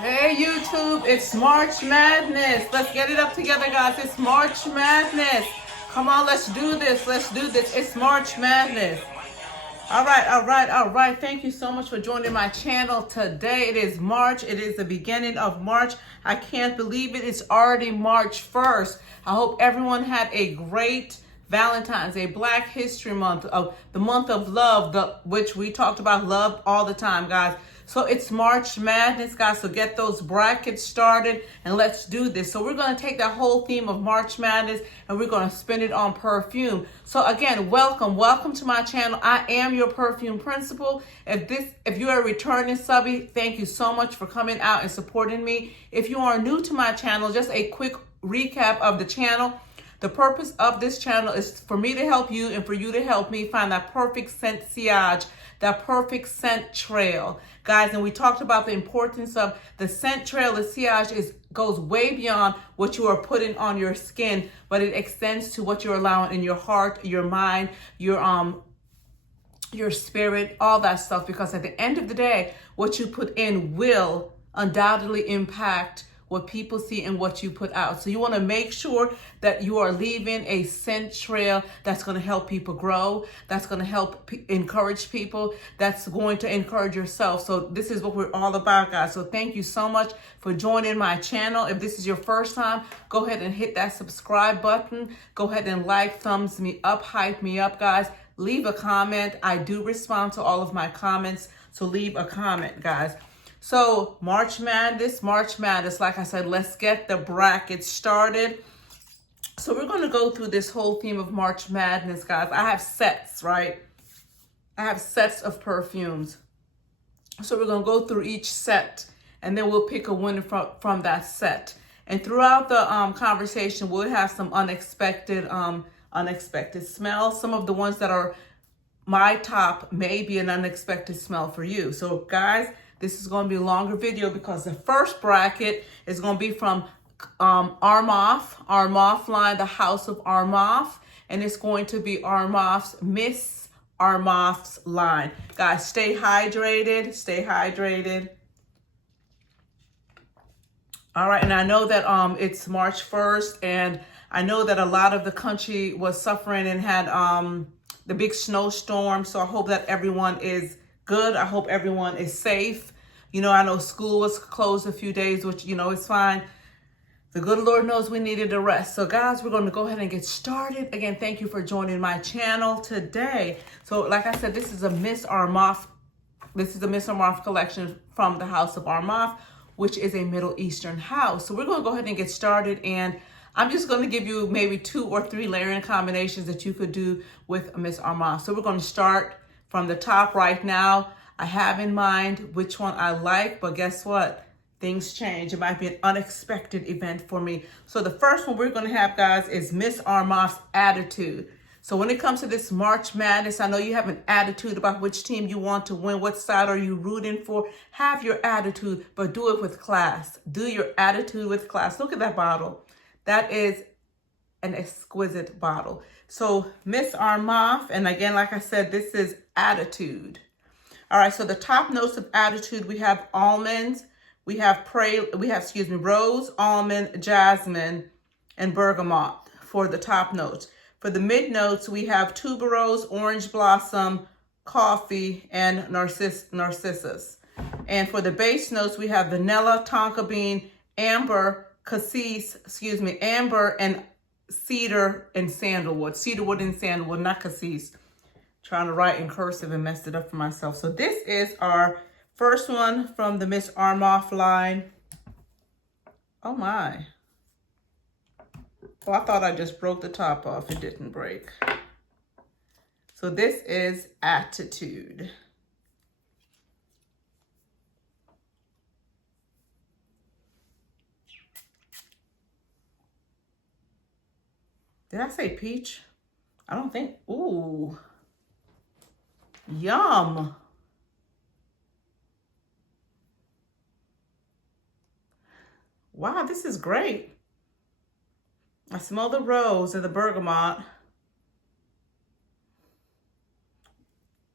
Hey YouTube, it's March Madness. Let's get it up together, guys. It's March Madness. Come on, let's do this. Let's do this. It's March Madness. All right, all right, all right. Thank you so much for joining my channel today. It is March. It is the beginning of March. I can't believe it. It's already March 1st. I hope everyone had a great Valentine's Day, Black History Month, of the month of love, which we talked about love all the time, guys. So it's March Madness, guys. So get those brackets started and let's do this. So we're going to take that whole theme of March Madness and we're going to spin it on perfume. So again, welcome to my channel. I am your perfume principal. If you're a returning subby, thank you so much for coming out and supporting me. If you are new to my channel, just a quick recap of the channel. The purpose of this channel is for me to help you and for you to help me find that perfect scent sillage, that perfect scent trail. Guys, and we talked about the importance of the scent trail. The sillage goes way beyond what you are putting on your skin, but it extends to what you're allowing in your heart, your mind, your spirit, all that stuff. Because at the end of the day, what you put in will undoubtedly impact what people see and what you put out. So you want to make sure that you are leaving a scent trail that's going to help people grow, that's going to help encourage people, that's going to encourage yourself. So this is what we're all about, guys. So thank you so much for joining my channel. If this is your first time, go ahead and hit that subscribe button. Go ahead and like, thumbs me up, hype me up, guys. Leave a comment. I do respond to all of my comments, so leave a comment, guys. So March Madness, like I said, let's get the bracket started. So we're going to go through this whole theme of March Madness, guys. I have sets, right? I have sets of perfumes. So we're going to go through each set and then we'll pick a winner from that set. And throughout the conversation, we'll have some unexpected smells. Some of the ones that are my top may be an unexpected smell for you. So guys, this is going to be a longer video because the first bracket is going to be from Armaf line, the House of Armaf, and it's going to be Miss Armaf's line. Guys, stay hydrated, stay hydrated. All right, and I know that it's March 1st, and I know that a lot of the country was suffering and had the big snowstorm, so I hope that everyone is good. I hope everyone is safe. You know, I know school was closed a few days, which, you know, it's fine. The good Lord knows we needed a rest. So guys, we're going to go ahead and get started. Again, thank you for joining my channel today. So like I said, this is a Miss Armaf. This is the Miss Armaf collection from the House of Armaf, which is a Middle Eastern house. So we're going to go ahead and get started, and I'm just going to give you maybe 2 or 3 layering combinations that you could do with Miss Armaf. So we're going to start from the top right now. I have in mind which one I like, but guess what? Things change. It might be an unexpected event for me. So the first one we're going to have, guys, is Miss Armaf's Attitude. So when it comes to this March Madness, I know you have an attitude about which team you want to win. What side are you rooting for? Have your attitude, but do it with class. Do your attitude with class. Look at that bottle. That is an exquisite bottle. So Miss Armaf, and again, like I said, this is Attitude. All right, so the top notes of Attitude, we have almonds, we have rose, almond, jasmine, and bergamot for the top notes. For the mid notes, we have tuberose, orange blossom, coffee, and narcissus. And for the base notes, we have vanilla, tonka bean, amber, amber, and cedar and sandalwood. Cedarwood and sandalwood, not cassis. Trying to write in cursive and messed it up for myself. So this is our first one from the Miss Armaf line. Oh my. Oh, I thought I just broke the top off. It didn't break. So this is Attitude. Did I say peach? I don't think. Ooh. Yum. Wow, this is great. I smell the rose and the bergamot.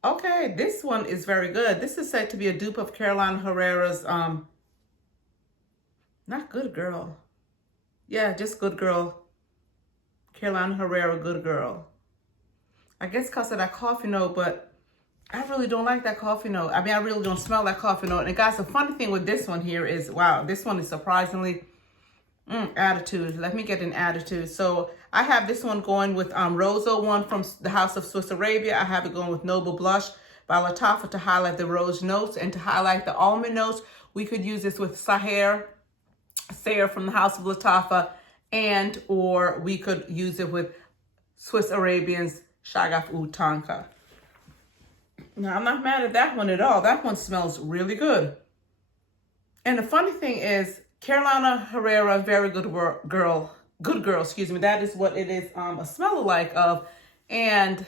Okay, this one is very good. This is said to be a dupe of Carolina Herrera's Not Good Girl. Yeah, just Good Girl. Carolina Herrera, Good Girl. I guess because of that coffee note, but I really don't like that coffee note. I mean, I really don't smell that coffee note. And guys, the funny thing with this one here is, wow, this one is surprisingly attitude. Let me get an attitude. So I have this one going with Rosa one from the House of Swiss Arabia. I have it going with Noble Blush by Lattafa to highlight the rose notes and to highlight the almond notes. We could use this with Sayer from the House of Lattafa, and or we could use it with Swiss Arabian's Shagaf Utanka. Now, I'm not mad at that one at all. That one smells really good. And the funny thing is, Carolina Herrera, very good girl, excuse me. That is what it is a smell alike of. And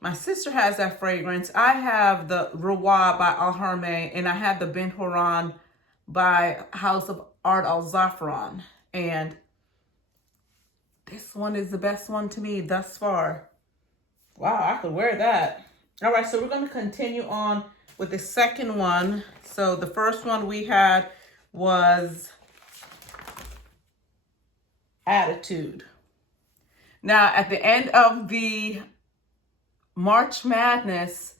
my sister has that fragrance. I have the Rawa by Al Harmeh, and I have the Ben Horan by House of Art Al Zafran. And this one is the best one to me thus far. Wow, I could wear that. All right, so we're going to continue on with the second one. So the first one we had was Attitude. Now, at the end of the March Madness,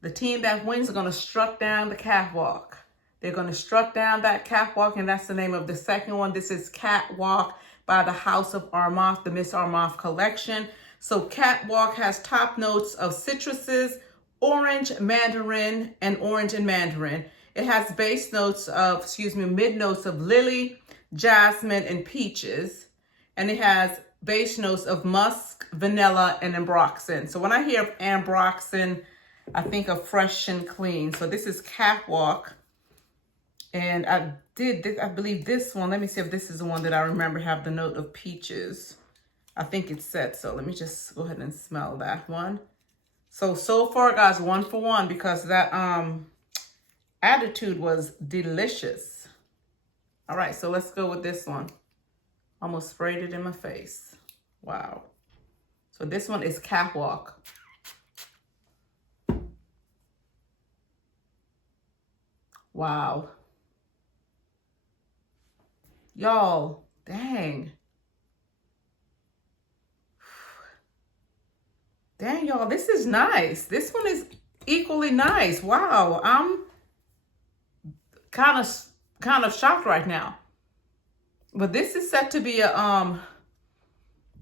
the team that wins are going to strut down the catwalk. They're going to strut down that catwalk, and that's the name of the second one. This is Catwalk by the House of Armaf, the Miss Armaf collection. So Catwalk has top notes of citruses, orange, mandarin, and orange and mandarin. It has base notes of, mid notes of lily, jasmine, and peaches. And it has base notes of musk, vanilla, and ambroxan. So when I hear ambroxan, I think of fresh and clean. So this is Catwalk. And I believe this one, let me see if this is the one that I remember have the note of peaches. I think it's set, so let me just go ahead and smell that one. So far, guys, 1 for 1 because that Attitude was delicious. All right, so let's go with this one. Almost sprayed it in my face. Wow. So this one is Catwalk. Wow. Y'all, dang. Dang, y'all, this is nice. This one is equally nice. Wow, I'm kind of shocked right now. But this is set to be a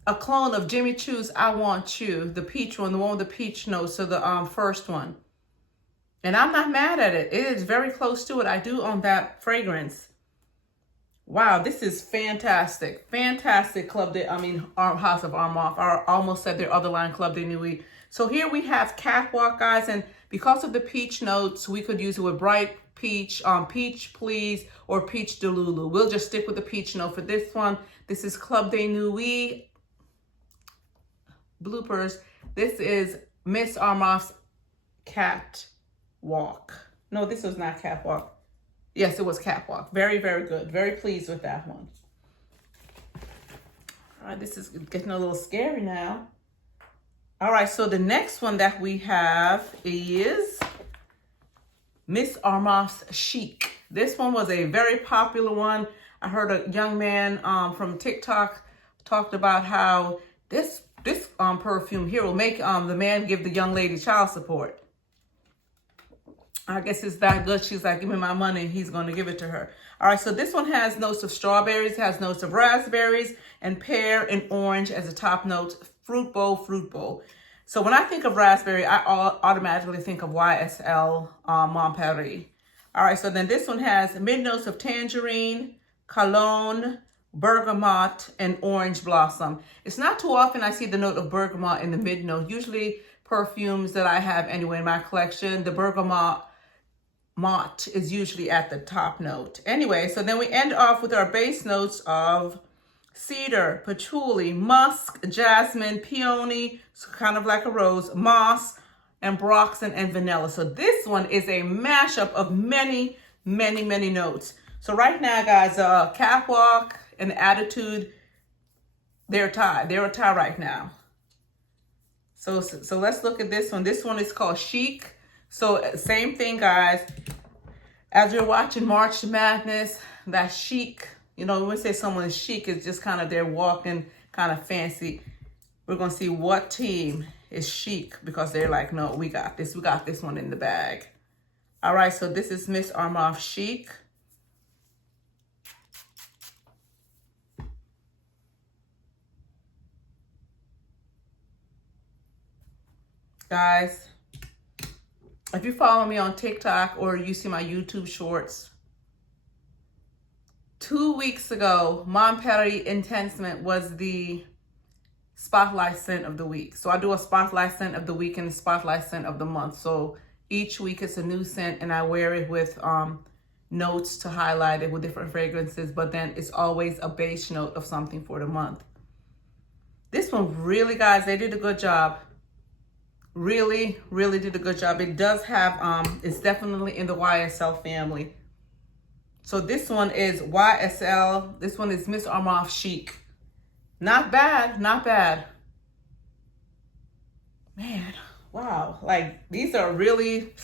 clone of Jimmy Choo's I Want You, the peach one, the one with the peach notes, so the first one. And I'm not mad at it. It is very close to it. I do own that fragrance. Wow, this is fantastic. Fantastic House of Armaf. I almost said their other line, Club de Nuit. So here we have Catwalk, guys, and because of the peach notes, we could use it with bright peach, peach please, or peach delulu. We'll just stick with the peach note for this one. This is Club de Nuit. Bloopers. This is Miss Armaf's Catwalk. No, this was not Catwalk. Yes, it was Catwalk. Very, very good. Very pleased with that one. All right, this is getting a little scary now. All right, so the next one that we have is Miss Armaf's Chic. This one was a very popular one. I heard a young man from TikTok talked about how this perfume here will make the man give the young lady child support. I guess it's that good. She's like, give me my money. He's going to give it to her. All right, so this one has notes of strawberries, has notes of raspberries, and pear and orange as a top note. Fruit bowl. So when I think of raspberry, I automatically think of YSL Montpellier. All right, so then this one has mid notes of tangerine, cologne, bergamot, and orange blossom. It's not too often I see the note of bergamot in the mid note. Usually perfumes that I have anyway in my collection, the bergamot is usually at the top note. Anyway, so then we end off with our base notes of cedar, patchouli, musk, jasmine, peony, so kind of like a rose, moss, ambroxan, and vanilla. So this one is a mashup of many, many, many notes. So right now, guys, Catwalk and Attitude, they're tied. They're a tie right now. So let's look at this one. This one is called Chic. So same thing, guys. As you're watching March Madness, that chic. You know, when we say someone is chic, it's just kind of they're walking kind of fancy. We're going to see what team is chic because they're like, no, we got this. We got this one in the bag. All right, so this is Miss Armaf Chic. Guys, if you follow me on TikTok or you see my YouTube shorts, 2 weeks ago, Mom Perry Intensement was the spotlight scent of the week. So I do a spotlight scent of the week and a spotlight scent of the month. So each week it's a new scent and I wear it with notes to highlight it with different fragrances, but then it's always a base note of something for the month. This one really, guys, they did a good job. Really, really did a good job. It does have, it's definitely in the YSL family. So this one is YSL. This one is Miss Armaf Chic. Not bad, not bad. Man, wow. Like, these are really,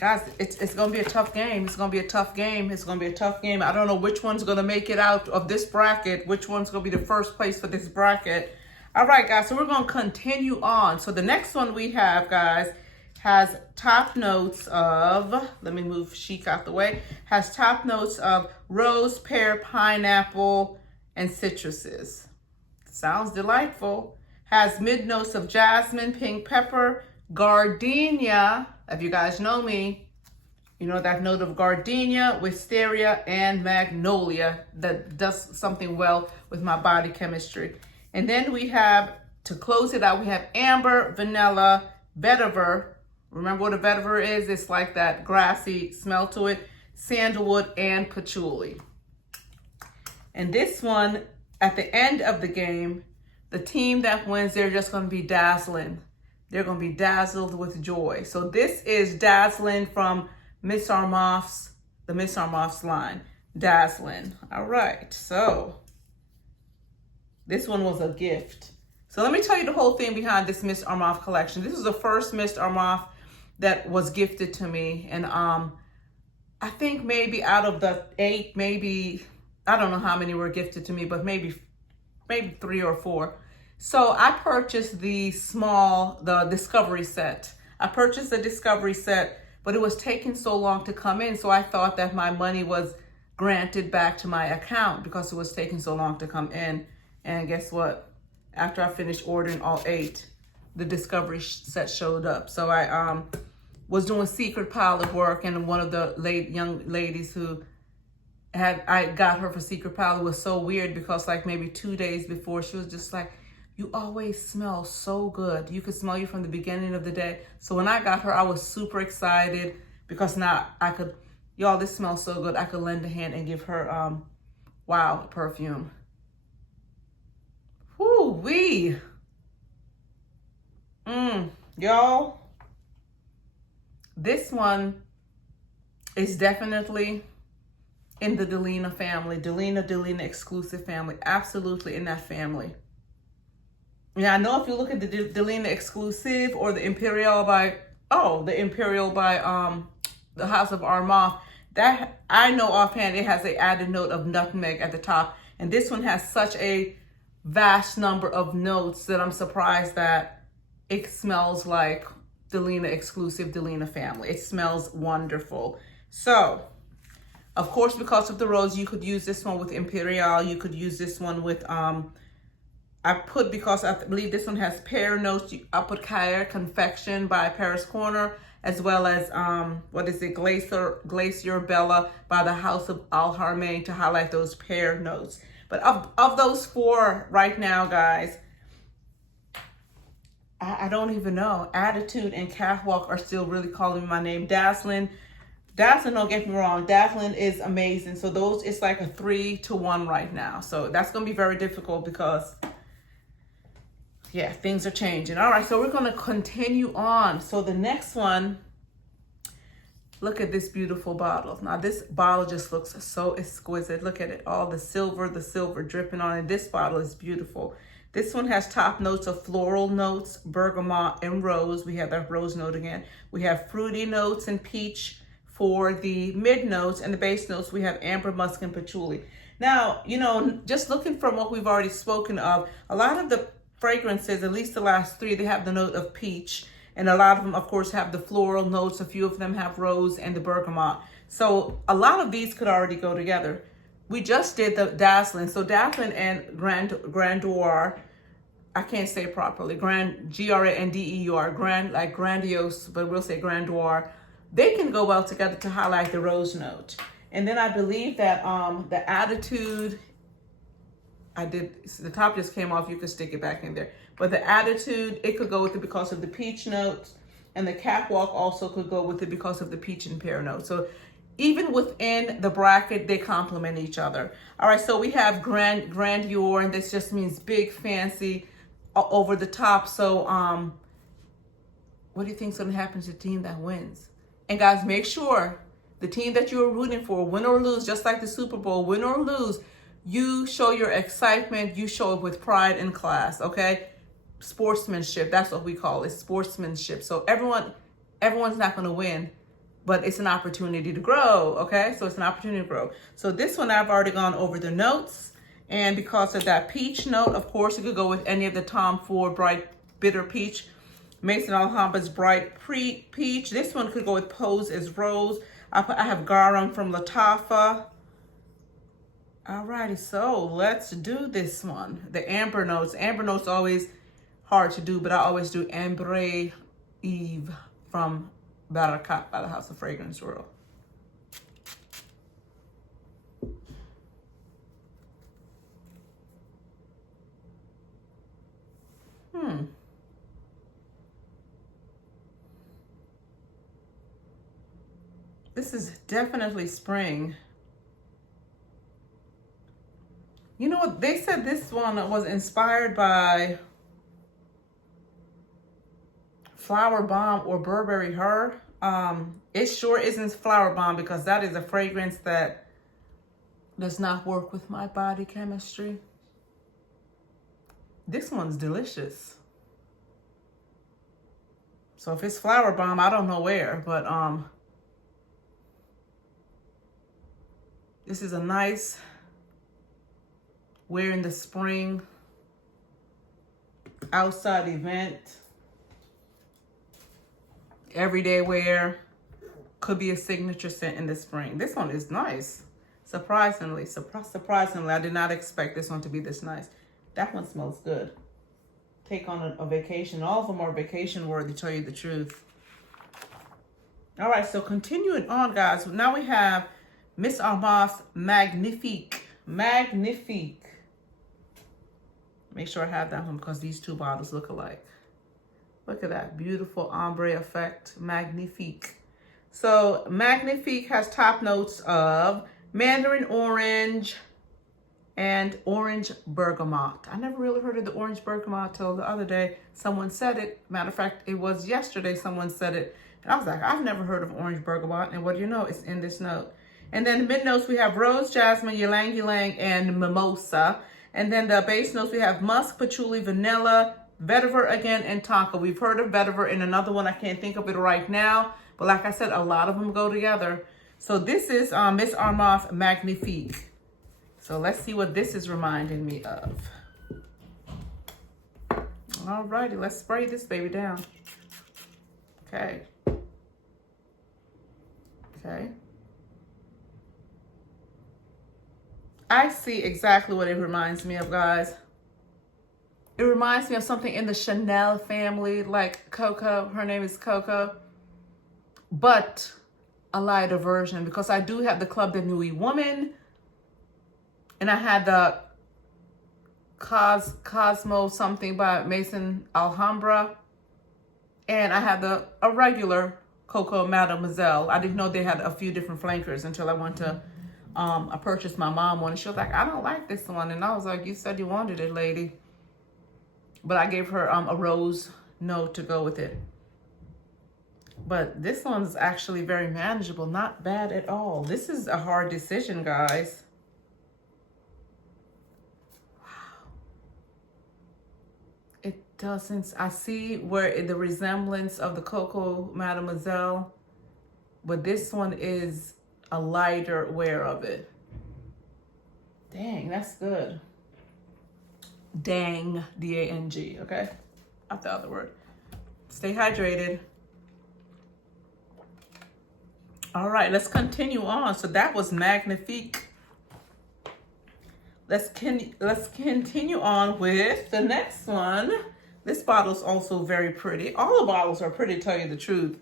guys, it's going to be a tough game. It's going to be a tough game. It's going to be a tough game. I don't know which one's going to make it out of this bracket, which one's going to be the first place for this bracket. All right, guys, so we're going to continue on. So the next one we have, guys, has top notes of, let me move Chic out the way, has top notes of rose, pear, pineapple, and citruses. Sounds delightful. Has mid notes of jasmine, pink pepper, gardenia. If you guys know me, you know that note of gardenia, wisteria, and magnolia that does something well with my body chemistry. And then we have, to close it out, we have amber, vanilla, vetiver. Remember what a vetiver is? It's like that grassy smell to it. Sandalwood and patchouli. And this one, at the end of the game, the team that wins, they're just going to be dazzling. They're going to be dazzled with joy. So this is dazzling from Miss Armaf's, the Miss Armaf's line. Dazzling. All right. So this one was a gift. So let me tell you the whole thing behind this Miss Armaf collection. This is the first Miss Armaf that was gifted to me. And I think maybe out of the 8, maybe, I don't know how many were gifted to me, but maybe 3 or 4. So I purchased the Discovery set. I purchased the Discovery set, but it was taking so long to come in. So I thought that my money was granted back to my account because it was taking so long to come in. And guess what? After I finished ordering all 8, the Discovery set showed up. So I was doing secret pile of work, and one of the young ladies who I got her for secret pile, it was so weird because like maybe 2 days before, she was just like, you always smell so good. You could smell you from the beginning of the day. So when I got her, I was super excited because now I could, y'all, this smells so good. I could lend a hand and give her, wow, perfume. Whoo-wee. Y'all, this one is definitely in the Delina family, Delina exclusive family, absolutely in that family. Yeah, I know if you look at the Delina exclusive or the Imperial by, the House of Armaf, that I know offhand it has an added note of nutmeg at the top. And this one has such a vast number of notes that I'm surprised that it smells like Delina exclusive, Delina family. It smells wonderful. So, of course, because of the rose, you could use this one with Imperial. You could use this one with, because I believe this one has pear notes, I put Caire Confection by Paris Corner, as well as, Glacier Bella by the House of Al Harmain to highlight those pear notes. But of those 4 right now, guys, I don't even know. Attitude and Catwalk are still really calling my name. Dazzling, don't get me wrong. Dazzling is amazing. So those, it's like a 3-to-1 right now. So that's going to be very difficult because, yeah, things are changing. All right, so we're going to continue on. So the next one, look at this beautiful bottle. Now this bottle just looks so exquisite. Look at it, all the silver dripping on it. This bottle is beautiful. This one has top notes of floral notes, bergamot and rose. We have that rose note again. We have fruity notes and peach, For the mid notes and the base notes, we have amber, musk, and patchouli. Now, you know, just looking from what we've already spoken of, a lot of the fragrances, at least the last three, they have the note of peach. And a lot of them, of course, have the floral notes. A few of them have rose and the bergamot. So a lot of these could already go together. We just did the dazzling. So dazzling and grandeur, I can't say it properly. Grandeur, grand, like grandiose, but we'll say grandeur. They can go well together to highlight the rose note. And then I believe that the attitude, the top just came off, you could stick it back in there. But the attitude, it could go with it because of the peach notes. And the catwalk also could go with it because of the peach and pear note. So even within the bracket, they complement each other. All right, so we have grandeur, and this just means big, fancy, over the top. So what do you think is going to happen to the team that wins? And guys, make sure the team that you're rooting for, win or lose, just like the Super Bowl, win or lose, you show your excitement, you show it with pride and class, okay? Sportsmanship, that's what we call it, sportsmanship. So everyone's not going to win, but it's an opportunity to grow, okay? So it's an opportunity to grow. So this one, I've already gone over the notes. And because of that peach note, of course, it could go with any of the Tom Ford Bright Bitter Peach, Maison Alhambra's Bright Peach. This one could go with Pose as Rose. I have Garum from Latafa. Alrighty, so let's do this one. The amber notes. Amber notes always hard to do, but I always do Ambre Eve from Barakat by the House of Fragrance World. This is definitely spring. You know what? They said this one was inspired by Flower Bomb or Burberry Her. It sure isn't Flower Bomb, because that is a fragrance that does not work with my body chemistry. This one's delicious. So if it's Flower Bomb, I don't know where, but this is a nice wear in the spring outside event, everyday wear, could be a signature scent in the spring. This one is nice. Surprisingly, I did not expect this one to be this nice. That one smells good. Take on a vacation. All of them are vacation worthy, to tell you the truth. All right, so continuing on, guys. Now we have Miss Armaf Magnifique. Magnifique. Make sure I have that one because these two bottles look alike. Look at that beautiful ombre effect. Magnifique. So Magnifique has top notes of mandarin orange and orange bergamot. I never really heard of the orange bergamot till the other day. Someone said it. Matter of fact, it was yesterday someone said it. And I was like, I've never heard of orange bergamot. And what do you know? It's in this note. And then the mid notes, we have rose, jasmine, ylang ylang, and mimosa. And then the base notes, we have musk, patchouli, vanilla, vetiver again, and tonka. We've heard of vetiver in another one. I can't think of it right now. But like I said, a lot of them go together. So this is Miss Armaf Magnifique. So let's see what this is reminding me of. All righty, let's spray this baby down. Okay. Okay. I see exactly what it reminds me of, guys. It reminds me of something in the Chanel family, like Coco. Her name is Coco. But a lighter version, because I do have the Club de Nuit Woman. And I had the Cosmo something by Maison Alhambra. And I had a regular Coco Mademoiselle. I didn't know they had a few different flankers until I went to, I purchased my mom one. And she was like, I don't like this one. And I was like, you said you wanted it, lady. But I gave her a rose note to go with it. But this one's actually very manageable. Not bad at all. This is a hard decision, guys. Doesn't, I see where the resemblance of the Coco Mademoiselle but this one is a lighter wear of it. Dang, that's good. Dang, D-A-N-G, okay? Not the other word. Stay hydrated. All right, let's continue on. So that was Magnifique. Let's continue on with the next one. This bottle is also very pretty. All the bottles are pretty, to tell you the truth.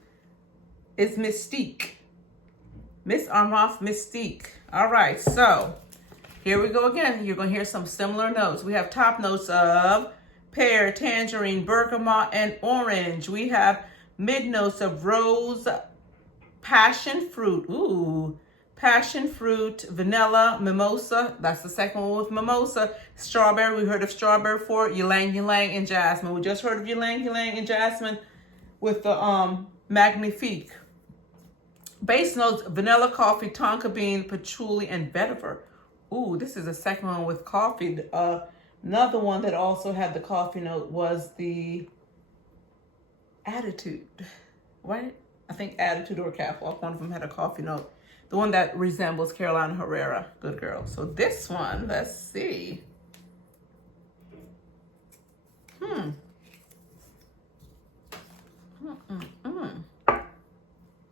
It's Mystique. Miss Armaf Mystique. All right, so here we go again. You're going to hear some similar notes. We have top notes of pear, tangerine, bergamot, and orange. We have mid notes of rose, passion fruit. Ooh, passion fruit, vanilla, mimosa. That's the second one with mimosa. Strawberry. We heard of strawberry for ylang ylang and jasmine. We just heard of ylang ylang and jasmine with the Magnifique. Base notes: vanilla, coffee, tonka bean, patchouli, and vetiver. Ooh, this is the second one with coffee. Another one that also had the coffee note was the Attitude. Right? I think Attitude or Catwalk. One of them had a coffee note. The one that resembles Carolina Herrera. Good girl. So this one, let's see.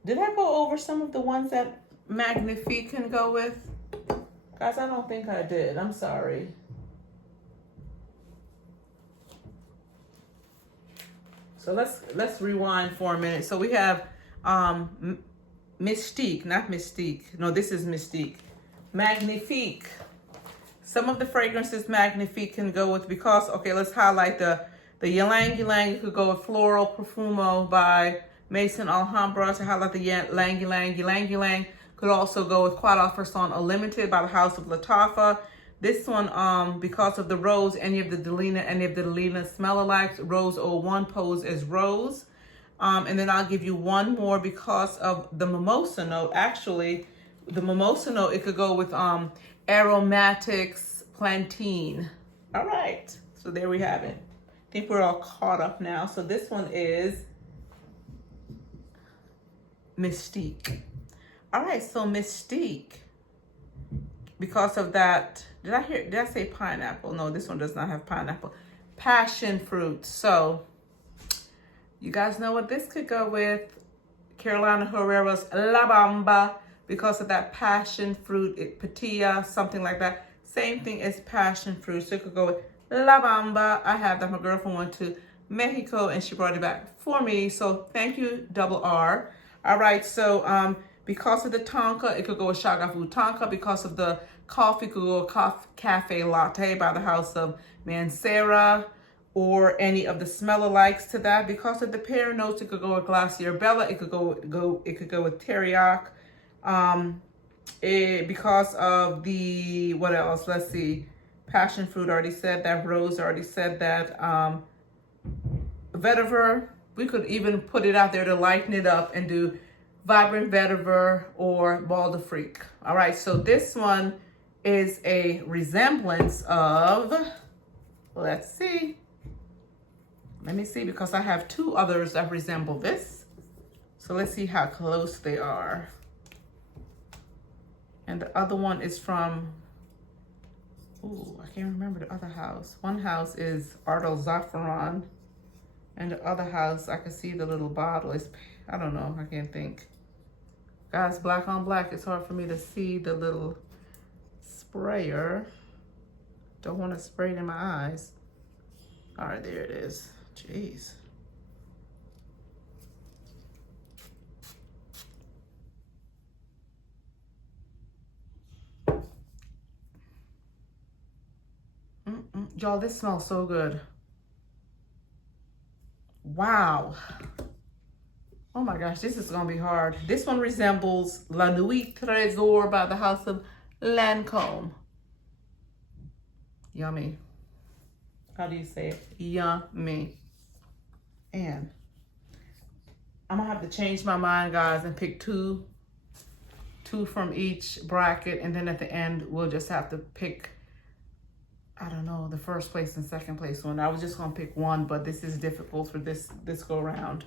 Did I go over some of the ones that Magnifique can go with? Guys, I don't think I did. I'm sorry. So let's rewind for a minute. So we have Mystique, not Mystique. No, this is Mystique. Magnifique. Some of the fragrances Magnifique can go with because, okay, let's highlight the Ylang Ylang. You could go with Floral Profumo by Maison Alhambra to highlight the Ylang Ylang. Ylang Ylang could also go with Quad Alpherson Unlimited by the House of Lattafa. This one, because of the rose, any of the Delina smell-alikes, Rose 01 pose as rose. And then I'll give you one more because of the mimosa note. Actually, the mimosa note, it could go with Aromatics Plantain. All right, so there we have it. I think we're all caught up now. So this one is Mystique. All right, so Mystique, because of that, did I say pineapple? No, this one does not have pineapple. Passion fruit. So you guys know what this could go with? Carolina Herrera's La Bamba, because of that passion fruit, patilla, something like that. Same thing as passion fruit. So it could go with La Bamba. I have that. My girlfriend went to Mexico and she brought it back for me. So thank you, Double R. All right, so because of the tonka, it could go with Shagafu Tonka. Because of the coffee, it could go with Cafe Latte by the House of Mancera, or any of the smell-alikes to that. Because of the pear notes, it could go with Glacier Bella. It could go with Teriyaki. Because of the, what else? Let's see. Passion fruit, already said that. Rose, already said that. Vetiver, we could even put it out there to lighten it up and do Vibrant Vetiver or Ball de Freak. All right, so this one is a resemblance of, let's see. Let me see, because I have two others that resemble this. So let's see how close they are. And the other one is from, ooh, I can't remember the other house. One house is Ardell Zaffaron. And the other house, I can see the little bottle. It's, I don't know, I can't think. Guys, black on black, it's hard for me to see the little sprayer. Don't want to spray it in my eyes. All right, there it is. Jeez. Y'all, this smells so good. Wow. Oh my gosh, this is gonna be hard. This one resembles La Nuit Trésor by the House of Lancôme. Yummy. How do you say it? Yummy. And I'm gonna have to change my mind, guys, and pick two from each bracket, and then at the end we'll just have to pick, I don't know, the first place and second place one. I was just gonna pick one, but this is difficult for this go round.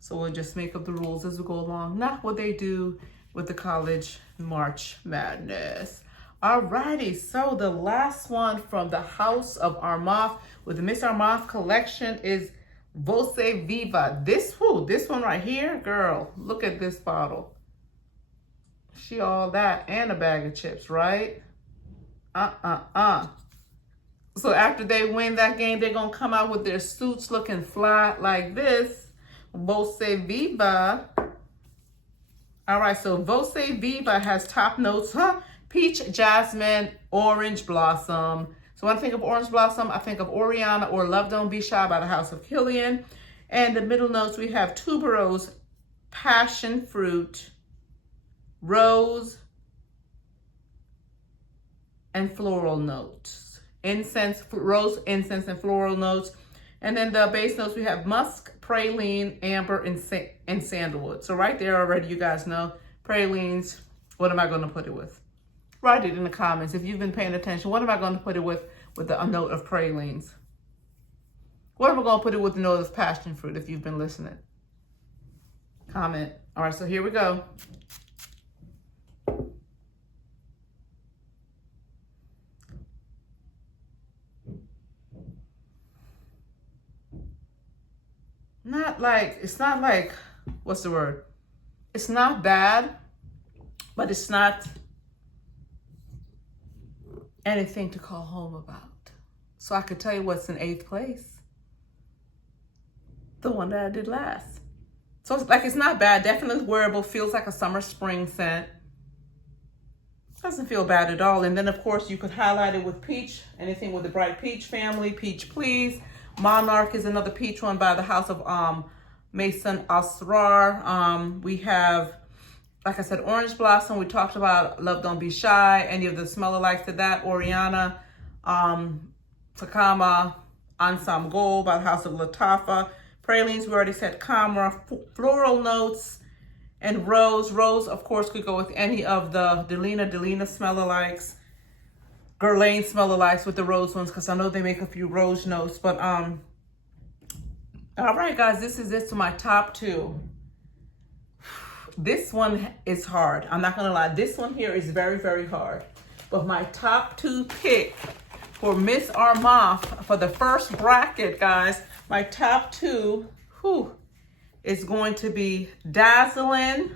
So we'll just make up the rules as we go along, not what they do with the college March Madness. Alrighty, so the last one from the House of Armaf with the Miss Armaf collection is Voce Viva. This one right here, girl, look at this bottle. She all that and a bag of chips, right? So after they win that game, they're gonna come out with their suits looking fly like this. Voce Viva. All right, so Voce Viva has top notes, peach, jasmine, orange blossom. So when I think of orange blossom, I think of Oriana or Love Don't Be Shy by the House of Killian. And the middle notes, we have tuberose, passion fruit, rose, and floral notes. Incense, rose, incense, and floral notes. And then the base notes, we have musk, praline, amber, and sandalwood. So right there already, you guys know, pralines, what am I going to put it with? Write it in the comments if you've been paying attention. What am I going to put it with a note of pralines? What am I going to put it with a note of passion fruit if you've been listening? Comment. All right, so here we go. It's not like, what's the word? It's not bad, but it's not anything to call home about. So I could tell you what's in 8th place. The one that I did last. So it's not bad, definitely wearable, feels like a summer spring scent. Doesn't feel bad at all. And then of course you could highlight it with peach, anything with the bright peach family, Peach Please. Monarch is another peach one by the House of Mason Asrar. We have, like I said, Orange Blossom. We talked about Love Don't Be Shy. Any of the smell-alikes to that. Oriana, Takama, Ansam Gold by the House of Latafa. Pralines, we already said Kamra. Floral notes and Rose. Rose, of course, could go with any of the Delina smell-alikes. Guerlain smell-alikes with the rose ones, because I know they make a few rose notes. But all right, guys, this is it to my top 2. This one is hard. I'm not gonna lie. This one here is very, very hard. But my top 2 pick for Miss Armaf for the first bracket, guys, my top 2 is going to be Dazzling.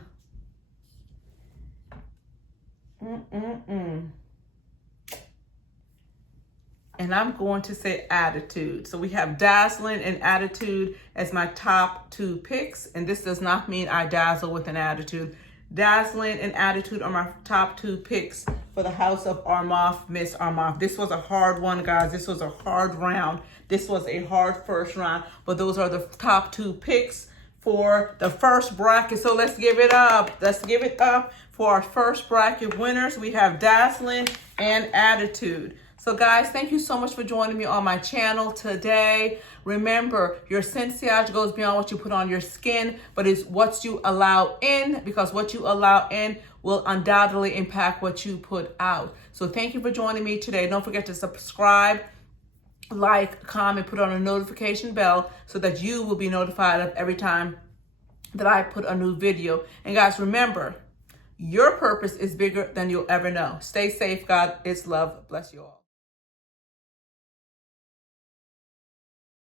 And I'm going to say Attitude. So we have Dazzling and Attitude as my top 2 picks. And this does not mean I dazzle with an attitude. Dazzling and Attitude are my top 2 picks for the House of Armaf, Miss Armaf. This was a hard one, guys. This was a hard round. This was a hard first round. But those are the top 2 picks for the first bracket. So let's give it up. Let's give it up for our first bracket winners. We have Dazzling and Attitude. So guys, thank you so much for joining me on my channel today. Remember, your sensation goes beyond what you put on your skin, but it's what you allow in, because what you allow in will undoubtedly impact what you put out. So thank you for joining me today. Don't forget to subscribe, like, comment, put on a notification bell so that you will be notified of every time that I put a new video. And guys, remember, your purpose is bigger than you'll ever know. Stay safe. God is love. Bless you all.